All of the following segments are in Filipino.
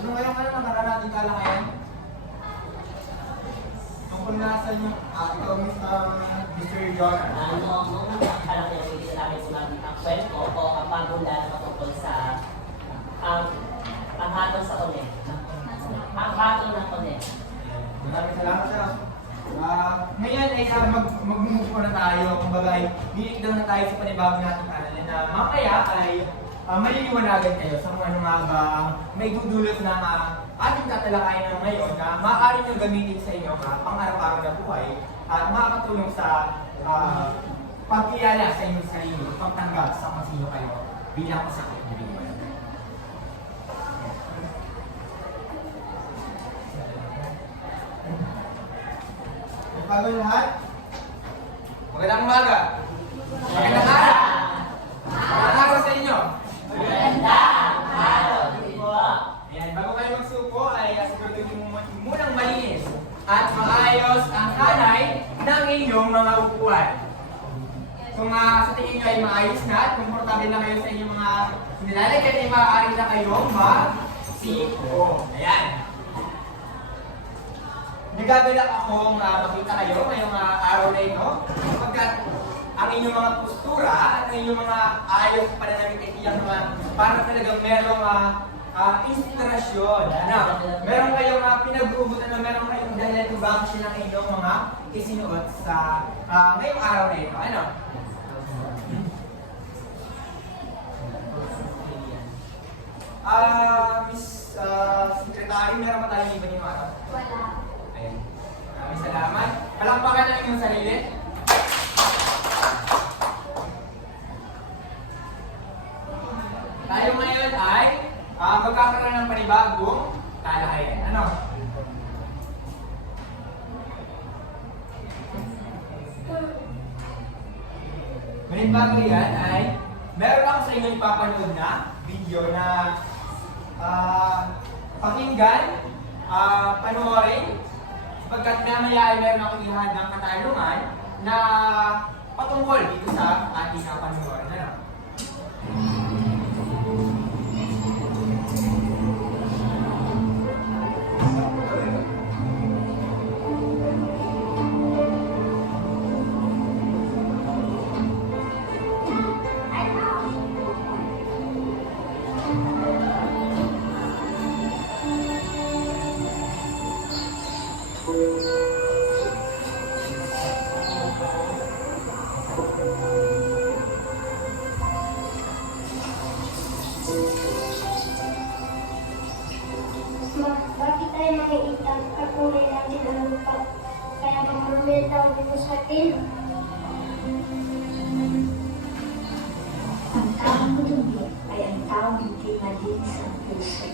Ano nakaraan natin talakayan? Tungkol na sa inyo, ikaw, Mr. John. Nung nakalaki yung hindi namin ang kwento o ang pagula na patungkol sa panghatol sa kone. Panghatol ng kone. Maraming salamat, sir. Ngayon ay mag-move na tayo. Kumbaga ay dinikdaw na tayo sa panibagong nating aralin na mamaya ay maliliwanagan kayo sa kung ano nga ba may dudulot na ating tatalakayin na ngayon na maaari nyo gamitin sa inyo pang-araw-araw na buhay at makakatulong sa pagkilala sa inyong sarili, pagtanggap sa kung sino kayo bilang isang individual. Bago lahat, magandang umaga. Magandang araw. Magandang araw sa inyo. Magandang araw! Ayan, bago kayo magsuko ay siguraduhin mo munang malinis at maayos ang hanay ng inyong mga upuan. Kung sa tingin nyo ay maayos na at komportable na kayo sa inyong mga nilalagyan ay maaari na kayong mag-siko. Ayan. Nagagalak akong makita kayo ngayong araw na ito sapagkat ang inyong mga postura at ang inyong mga ayos pananamit ay tiyak naman para talagang merong inspirasyon. Meron kayong pinag-uubutan na meron kayong dahilan kung bakit siya ng inyong mga isinuot sa ngayong araw na ito. Ano? Miss Secretary, meron pa tayong iba niyo araw? Wala. Ayan. Maraming salamat. Palakpakan na inyong sarili. Tayo ngayon ay magkakaroon ng panibagong talakayan. Ano? Ngunit bago yan ay meron ako sa inyo ipapanood na video na pakinggan, panoorin, sapagkat mamaya ay meron akong ihahad ng katanungan na patungkol dito sa ating panoorin. Ano? Bakit tayo nangiitang kakulay natin ang lupa? Kaya marumil daw dito sa atin. Ang taong madumi ay ang taong hindi malinis ang puso.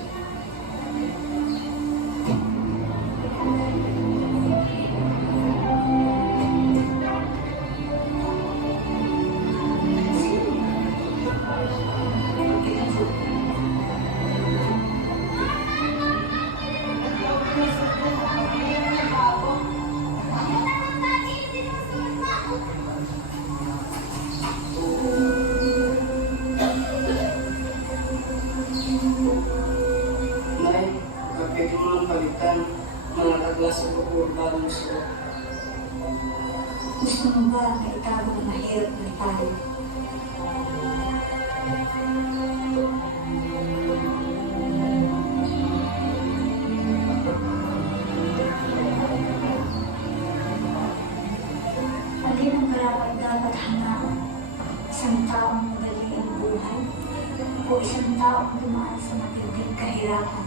Pwede mo lang palitan mga kaglas o bukod bagong suot. Gusto mo ba na itago ang mahirap na tayo? Alin ang karapat dapat hangaan? Isang taong magaling ang buhay o isang taong dumaan sa matinding kahirapan?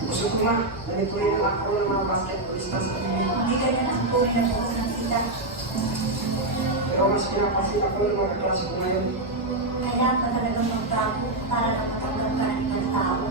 Gusto ko nga, manipulin ang ako ng mga basketballista sa TV. Hindi ganyan ang tunay na buhay ng kita. Pero mas pinapasin ako ng mga kaklase ko ngayon. Kailangan pa talagang magbago para na matanggap ka ng ibang tao.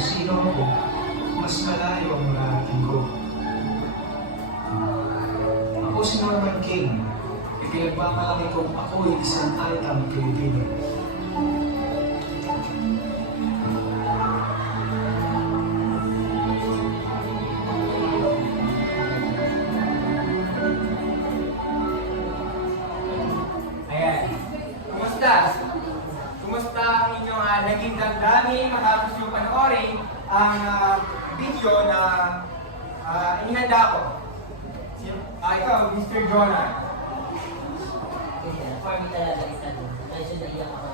kung sino ako, mas malayo ang narating ko. Ako si Norman King. Ipinagmamalaki kong ako'y isang altang Pilipino. Ayan. Kumusta? Kumusta ang inyong naging damdamin matapos yung panoorin ang video na inihanda ko? Ikaw, Mr. Jonah. For me talaga is medyo naiyak ako.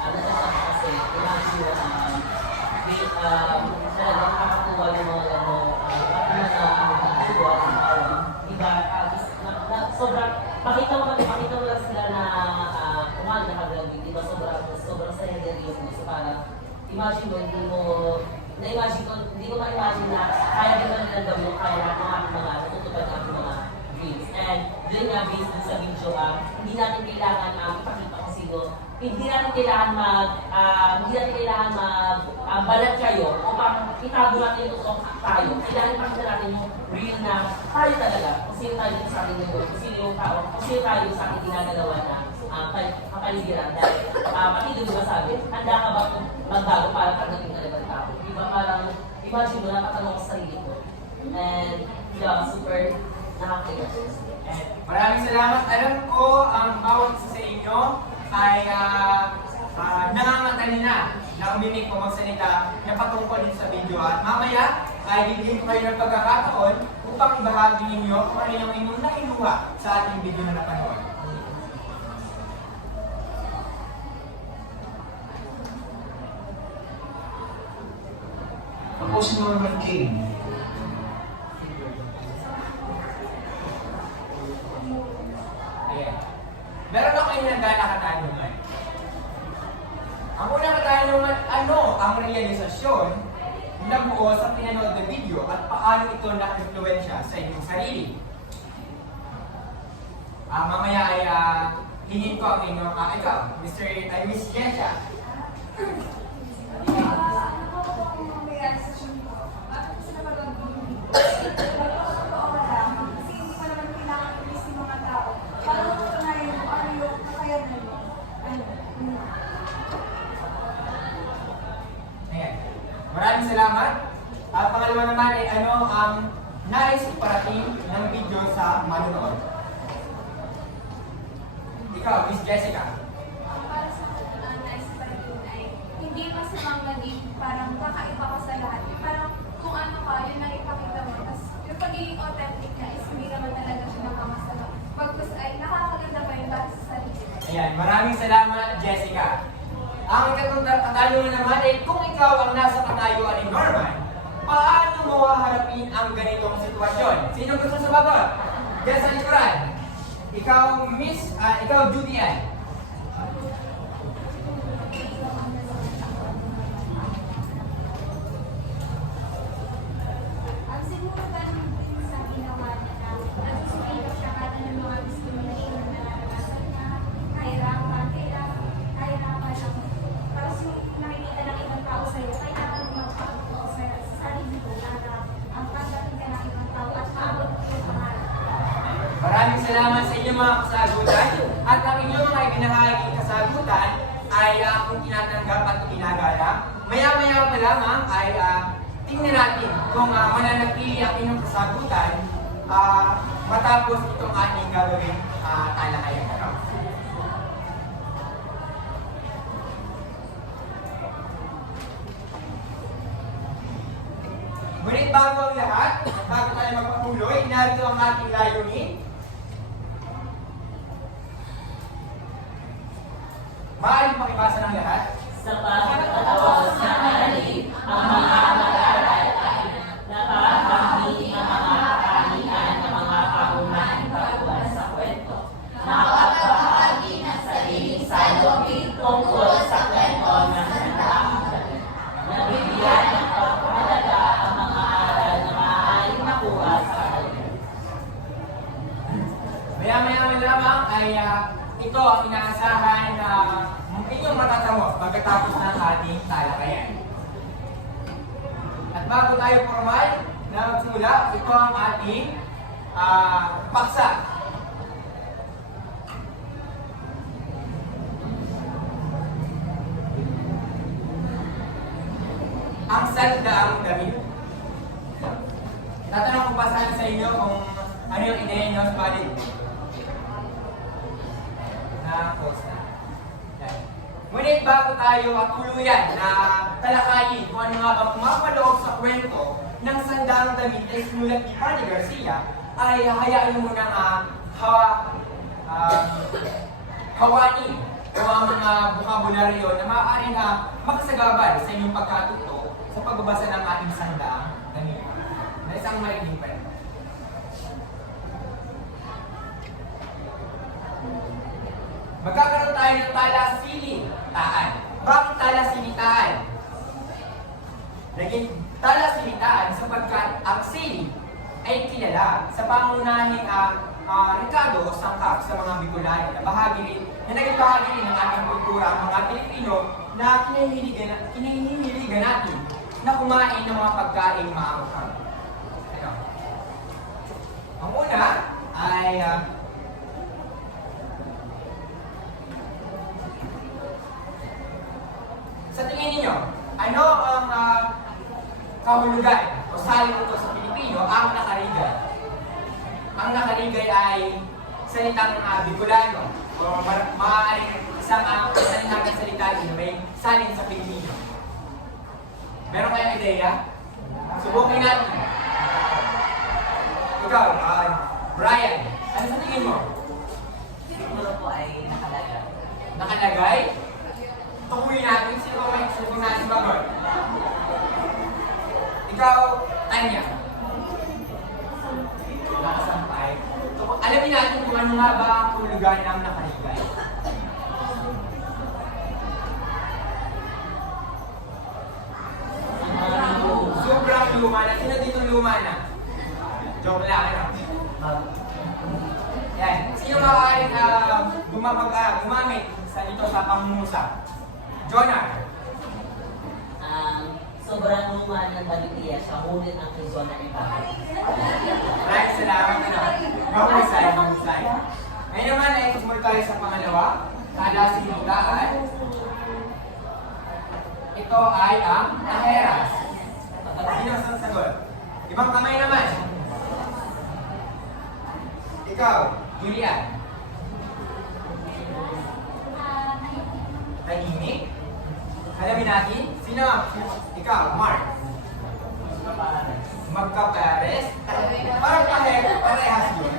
Natakot kasi, imagine mo talagang nakakatuwa yung mga diba? Sobrang, pakita mo lang sila na kumain na kagabi, diba? Sobrang saya din yung so parang, imagine mo, hindi ko ma-imagine na kaya din man nilang gawin yung kaya natin ang ating mga natutupad ng ating mga dreams. And doon nga, based dun sa video, hindi natin kailangan ipakita kung sino, hindi natin kailangan balat kayo o parang itago natin yung totoo tayo. Kailangan ipakita natin yung real na tayo talaga, kung sino tayo sa ating mundo, kung sino yung tao, kung sino tayo sa ating ginagalawa na kapaligiran. Dahil pati doon ba sabi, handa ka ba magbago para pagdating na ibang tao? Diba parang, imagine mo, napatanong ko sa sarili ko. And, yeah, super nakakaya. Maraming salamat. Alam ko ang bawat isa sa inyo ay nangangatan na umimik ko magsalita na patungkol din sa video. At mamaya ay bibigyan ko kayo ng pagkakataon upang ibahagi ninyo kung ano yung inyong nailuha sa ating video na napanood. Ako si Norman King. Ayan. Meron ako yung katanungan. Ang unang katanungan, ano ang realisasyon na buo sa pinanood na video at paano ito naka-influensya sa inyong sarili? Mamaya ay hingin ko ang inyong, ikaw, Miss Jesha. Ayan. Maraming salamat. Pangalawa naman ay ano ang nais iparating ng video sa manonood. Ikaw, Miss Jessica. Para sa akin, ang nais pa rin ay hindi masamang naging parang kakaiba ka sa lahat. Parang kung ano ka, yun na ipakita mo. Tapos yung pagiging authentic na is hindi naman talaga siya nakamasama. Pagkus ay nakakaganda pa yung base sa sarili. Ayan, maraming salamat, Jessica. Ang katanungan naman ay kung ikaw ang nasa katayuan ni Norman, paano mo haharapin ang ganitong sitwasyon? Sino gusto sumagot? Diyan sa likuran. Ikaw, ikaw, Judy Ann. Ang siguro ganun din sa ginawa niya na nagsusulong siya kada ng mga discrimination na naranasan niya, kahirapan lang. Tapos yung nakikita ng ibang tao sa'yo, kailangan mo magpapagawa sa sarili mo para ang pagdating ka ng ibang tao at maabot yung pangarap. Maraming salamat sa inyong mga kasagutan at ang inyong mga ibinahaging kasagutan ay akong tinatanggap at ginagalang. Maya-maya pa lamang ay tingnan natin kung mananatili ang inyong kasagutan matapos itong ating gagawin talakayan. Ngunit bago ang lahat, bago tayo magpatuloy, narito ang ating layunin. Maaaring pakibasa ng lahat. Sa pagkatapos na araling ang mga mag-aaral ay napapahuli ang mga kahiyan ng mga paunahan tauhan sa kwento. Nakapahagi ng sariling salubin tungkol sa kwento ng sandaang gabi. Nabibigyan ng pagpahalaga ang mga aral na maaaring makuha sa kalye. Maya-maya lamang ay ito ang inaasahan na inyong matatamo pagkatapos ng ating talakayan. bago tayo formal na magsimula, ito ang ating paksa. Ang sandaang damit. Tatanong ko pa sana sa inyo kung ano yung ideya nyo sa balik. Na-post na. Yan. Ngunit bago tayo tuluyan na talakayin kung ano nga bang mapaloob sa kwento ng sandaang damit ay sinulat ni Harley Garcia, ay hayaan nyo muna hawani o ang mga bokabularyo na maaari na magsagabal sa inyong pagkatuto sa pagbabasa ng ating sandaang damit na isang maiging kwento. Magkakaroon tayo ng talasilitaan. Bakit talasilitaan? Naging talasilitaan sapagkat ang sili ay kilala sa pangunahing rekado o sangkap sa mga Bicolano na naging bahagi rin ng ating kultura ang mga Pilipino na kinahihiligan natin na kumain ng mga pagkain maanghang. Ang una ay sa tingin ninyo, ano ang kahulugan o salito sa Pilipino ang nakarigay? Ang nakarigay ay salitang Bicolano o maaaring isang salitagang salita na may salin sa Pilipino. Meron kayong ideya? Subukin natin. Ikaw, Brian, ano sa tingin mo? Siguro po ay nakalagay. Nakalagay? Tukuyin natin, sino ba may subong natin bagot? Ikaw, Tanya. Nakasampay. Alamin natin kung ano nga ba ang hulugan ng nakalagay. Sobrang luma na. Sino dito luma na? Joke lang, ano? Yan. Sino maaaring gumamit sa ito sa pangungusap? Jonah. Sobrang luma ng balitiya siya, ngunit ang Quezon na iba. Maraming salamat. Mahusay. Ngayon naman ay sumunod tayo sa pangalawa. Talasilitaan. Ito ay ang taheras. Sino ang sasagot? Ibang kamay naman. Ikaw, Julian. Tahimik. Alamin natin. Sino? Ikaw, Mark. Magkapares. Parang parehas yun.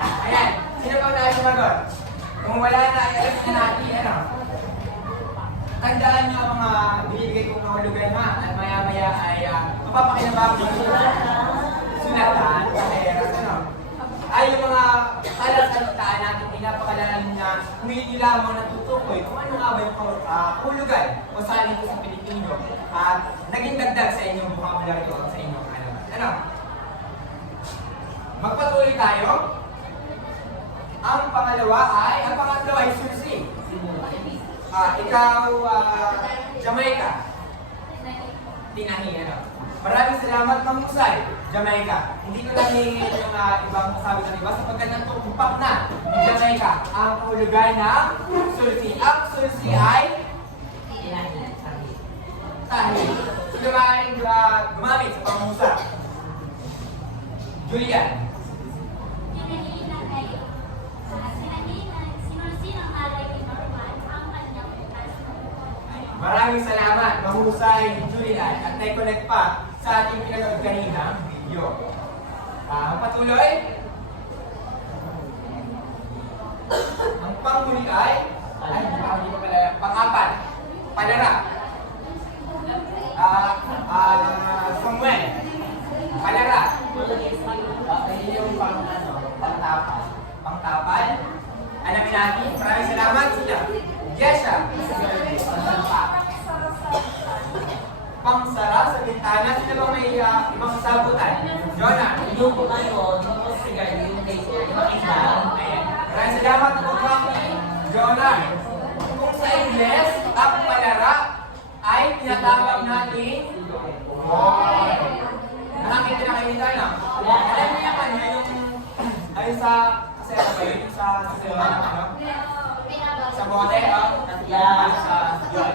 Ayan. Sino pa tayo sumagot? Kung wala na, alam na natin, ano? Tandaan niyo ang mga binibigay kong kahulugan ha. At maya-maya ay mapapakinabago yung sulatan. Taheras, ano? Ay yung mga talasalitaan natin ay napakalalim na hindi lamang natutukoy kung ano nga ba yung hulugan o salin ko sa Pilipino at naging dagdag sa inyong vocabulary o sa inyong ano. Magpatuloy tayo. Ang pangatlo ay susi. Ikaw, Jamaica. Tinahi, ano? Maraming salamat, Mamusay, Jamaica. Hindi ko lang hingin yung ibang sabi ng iba sapagkat natutumpak na Jamaica ang hulugan ng sulsi. Ang sulsi ay tahi. Sino maaaring gumamit sa pangusap? Julian. Pinahilan ay sinusin ang alay ni Norman ang kanyang bukas. Maraming salamat, mahusay Julian, at na-connect pa sa ating pinagod kanina video. Patuloy. Ang panghuli ay pang-apat, palara. Samuel, palara. Hindi yung pangtapan. Pangtapan. Alamin natin. Maraming salamat sila. Gesha. Pangsara sa bintana. Sino bang may ibang sabutan? Jonah. Yung po ano, yung sigar, yung case, yung iba. Ayan. Maraming salamat po, Rocky. Jonah. Kung sa Ingles, ang palara ay tinatawag natin boy. Nakakita na kayo tayo, no? Alam niyo yung ano, yung ay sa kasi ano ba yun? Yung sa ano? Sa bote, oh? Sa yun.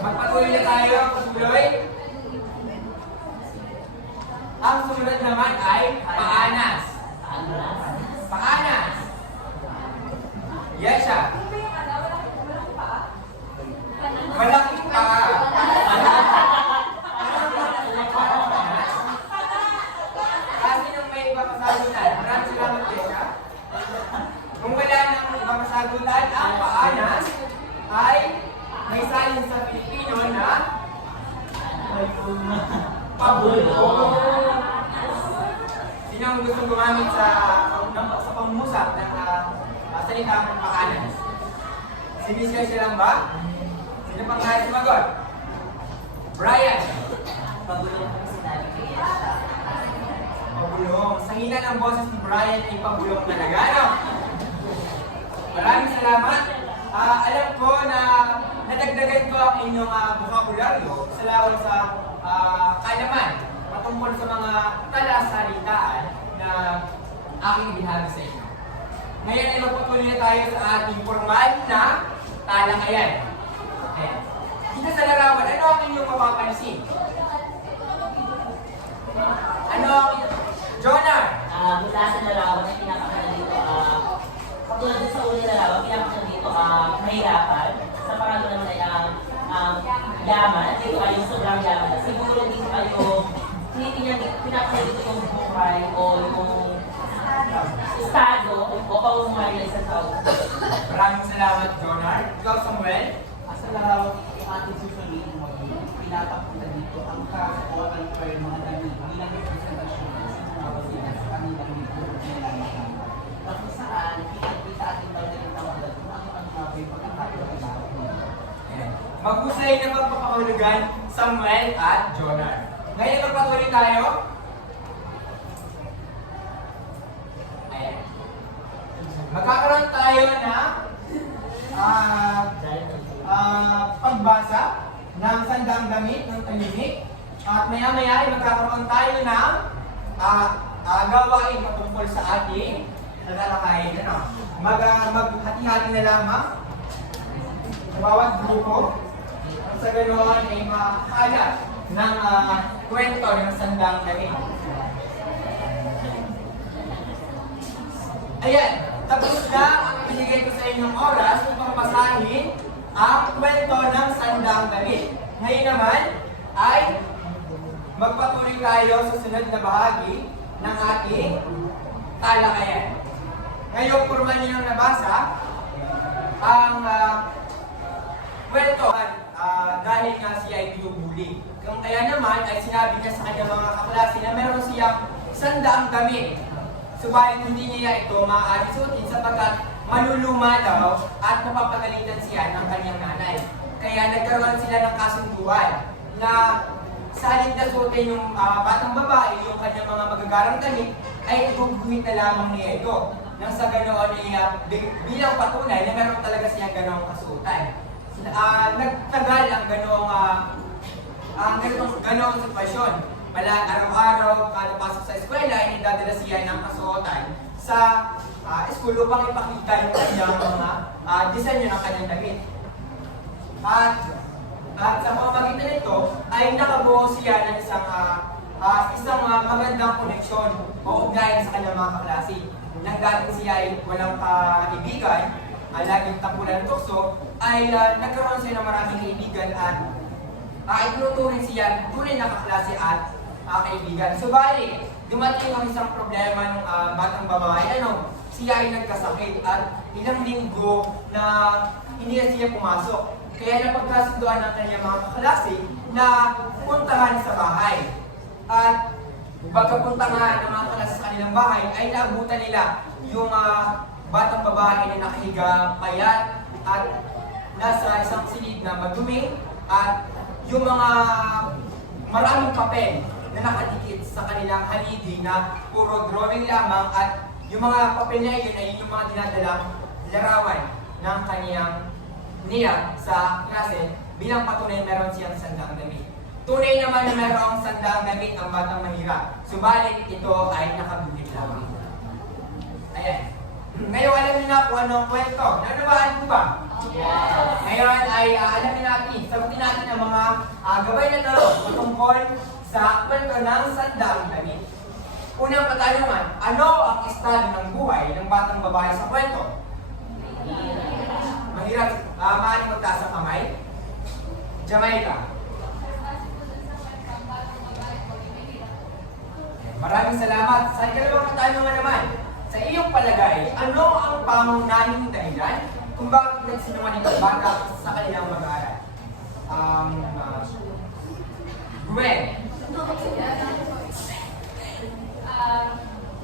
Magpatuloy na tayo, patuloy. Ang sumunod naman ay paanas. Paanas. Yes, siya. Malaking paa. Kasi nung may ibang kasagutan, maraming salamat din siya. Kung wala nang ibang kasagutan, ang paanas ay may salin sa Pilipino na pabulong. Sino ang gusto gumamit sa pangmusap ng salitang paanas? Si Miss Garcia lang ba? Sino pang nais sumagot? Brian. Pagulong kung sinabi ko yan. Pabulong. Sa hina ng boses ni Brian ay pabulong talaga, no? Maraming salamat. Alam ko na nadagdagan ko ang inyong bukabularyo sa lawal sa kalaman patungkol sa mga talasalitaan na aking binahagi sa inyo. Ngayon ay magpatuloy na tayo sa ating formal na talakayan. Ayan. Dito sa larawan, ano ang inyong mapapansin? Ano ang Jonah? Mula sa larawan na pinapakita dito, katulad din sa uli larawan, pinapakita dito, mahirapan. Sa pangalo naman ay yaman. Dito ay yung sobrang yaman. Siguro dito ay yung pinapakita dito yung buhay o yung estado o pamumuhay ng isang tao. Maraming salamat, Jonah. Ikaw, Samuel? Sa larawan, yung ating susuriin mo, pinapakita dito ang kasuotan ko yung mga damit bilang representasyon sa mga basina sa kanilang libro nila. Tapos saan, kita ating bagay ng mga kung ano-ano nga ba yung pagkakailangan mo. Maghusay na magpapahulugan, Samuel at Jonah. Ngayon magpatuloy tayo. Ayan. Magkakaroon tayo na pagbasa ng sandang damit ng tahimik. At maya-maya ay magkakaroon tayo ng gawain patungkol sa ating nalalakayin. Maghati-hati na lamang sa bawat grupo. At sa ganoon ay makakalat ng kwento ng sandang damit. Ayan, tapos na ang binigay ko sa inyong oras upang basahin ang kwento ng sandang damit. Ngayon naman ay magpatuloy tayo sa sunod na bahagi ng ating talakayan. Ngayon, formal niyo nang nabasa ang kwento dahil nga siya ay binubuli. Kung kaya naman ay sinabi niya sa kanyang mga kaklase na meron siyang sandaang damit. Subalit hindi niya ito maaaring suotin sapagkat maluluma daw at mapapagalitan siya ng kanyang nanay. Kaya nagkaroon sila ng kasunduan na sa halip na suotin yung batang babae, yung kanyang mga magagarang damit, ay iguguhit na lamang niya ito. Nang sa ganoon ay bilang patunay na meron talaga siya ganoong kasuotan. Nagtagal ang ganoong sitwasyon. Mala araw-araw, kada pasok sa eskwela, ay nagdadala siya ng kasuotan sa school upang ipakita yung kanyang mga disenyo ng kanyang damit. At sa pamamagitan nito, ay nakabuo siya ng isang magandang koneksyon o ugnayan sa kanyang mga kaklase. Nang dating siya ay walang kaibigan, laging tampulan ng tukso, ay nagkaroon siya ng maraming kaibigan at ituturing siya tunay na kaklase at kaibigan. Subalit, dumating ang isang problema ng batang babae, siya ay nagkasakit at ilang linggo na hindi na siya pumasok. Kaya napagkasunduan ng kanyang mga kaklase na puntahan sa bahay. At pagkapunta nga ng mga kaklase sa kanilang bahay, ay naabutan nila yung batang babae na nakahiga payat at nasa isang silid na madumi at yung mga maraming papel na nakadikit sa kanilang haligi na puro drawing lamang at yung mga papel na yun ay yung mga dinadalang larawan ng kaniyang niya sa klase bilang patunay meron siyang sandang damit. Tunay naman na mayroong sandang damit ang batang mahirap, subalit ito ay nakabukid lamang. Ayan. Ngayon alam niyo na kung anong kwento. Nanunawaan po ba? Ngayon ay alamin natin, sagutin natin ang mga gabay na tanong tungkol sa kwento ng sandang damit. Unang katanungan, ano ang estado ng buhay ng batang babae sa kwento? Mahirap, maaaring magtaas ang kamay. Jamaica. Maraming salamat. Sa ikalawang katanungan naman, sa iyong palagay, ano ang pangunahing dahilan kung bakit nagsinungaling ang bata sa kanilang mag-aaral? Gwen.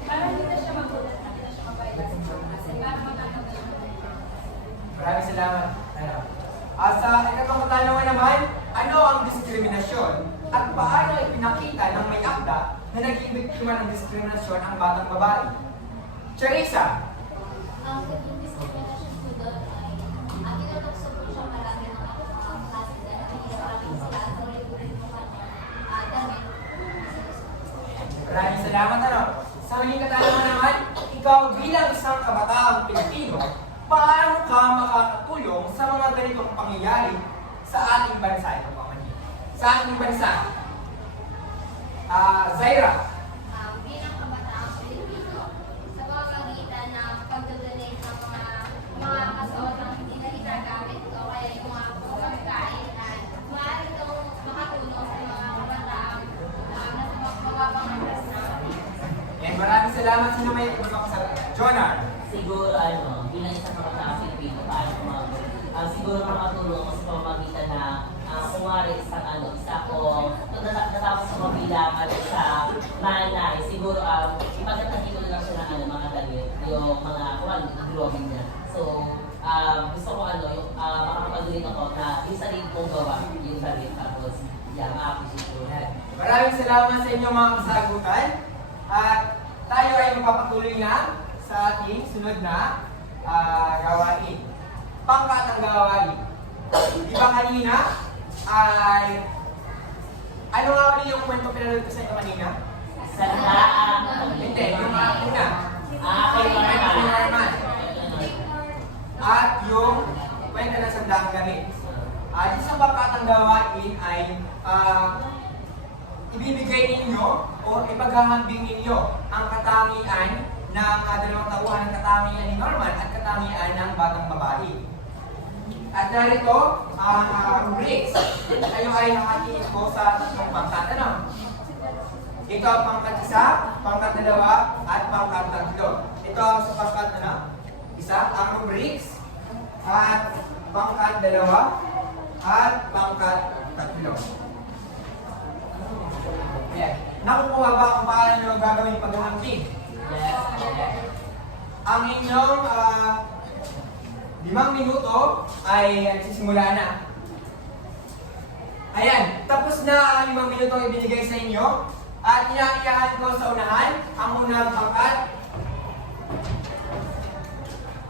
Parang hindi na siya magulat, hindi na siya mabait. Kasi parang makakabait. Maraming salamat. Sa ikalawang katanungan naman, ano ang diskriminasyon at paano ipinakita ng may akda na naging biktima ng diskriminasyon ang batang babae? Charissa. Ang yung discrimination ko doon ay ang tinutokso po siya marami ng ang klase dahil maraming sila at ulit-ulit mo damit. Maraming salamat. Sa huling katanungan naman, ikaw bilang isang kabataang Pilipino, paano ka makakatulong sa mga ganitong pangyayari sa ating bansa? Ito po ang mali. Sa ating bansa. Zaira. Bilang kabataang Pilipino, sa pamamagitan ng pagdodonate ng mga kasuot ng hindi na ginagamit o kaya yung mga pagkain ay maaari itong makatulong sa mga kabataang nasa mababangas na. Maraming salamat. Sino may ibang sa Jonar? Siguro bilang isang mga Pilipino, siguro makatulong ako sa pamamagitan na kumari isa ko natapos sa mabilangan sa nanay, siguro ipagkatahilo lang siya ng mga damit, yung mga drawing niya. So, gusto ko yung makakapag-ulit ako na yung sarili kong gawa, yung damit, tapos ma-appreciate ko. Maraming salamat sa inyong mga kasagutan. At tayo ay magpapatuloy na sa ating sunod na gawain. Pangkatang gawain. Di ba kanina ay ano nga ulit yung kwento pinanood ko sa inyo kanina? Hindi, yung una. At yung kwento ng sandang gamit. Dito sa pangkatang gawain ay ibibigay ninyo o ipaghahambing ninyo ang katangian ng dalawang tauhan ng katangian ni Norman at katangian ng batang babae. At narito ang rubrics. Kayo ay nakatingin ko sa tatlong pangkat. Ito ang pangkat 1, pangkat 2, at pangkat 3. Ito ang sa pangkat 1, ang rubrics, at pangkat 2, at pangkat 3. Ayan. Nakukuha ba kung paano nyo gagawin yung paghahambing? Ang inyong 5 minuto ay nagsisimula na. Ayan, tapos na ang 5 minuto ang ibinigay sa inyo. At inakiyahan ko sa unahan ang unang pangkat.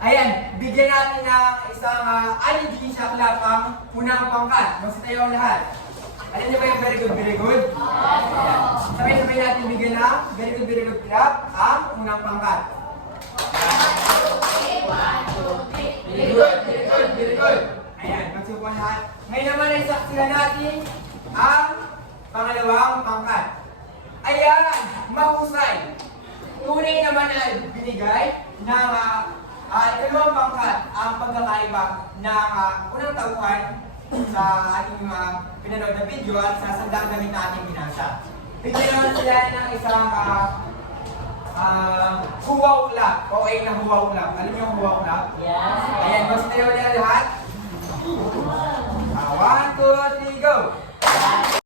Ayan, bigyan natin ng isang aligi sa clap ang unang pangkat. Magsitayo ang lahat. Alam niyo ba yung very good, very good? Ayan. Sabay-sabay natin bigyan na very good clap ang unang pangkat. Very good. Ayan, magsubukan lahat. Ngayon naman ay saksihan natin ang pangalawang pangkat. Ayan, mahusay. Tunay naman ay binigay ng ikalawang pangkat ang pagkakaiba ng unang tauhan sa ating pinanood na video at sa sandang gamit na ating binasa. Bigyan naman sila ng isang huwaw clap o ay na huwaw clap. Alam niyo yung huwaw clap? Yes. Ayan, basta tayo ulit lahat.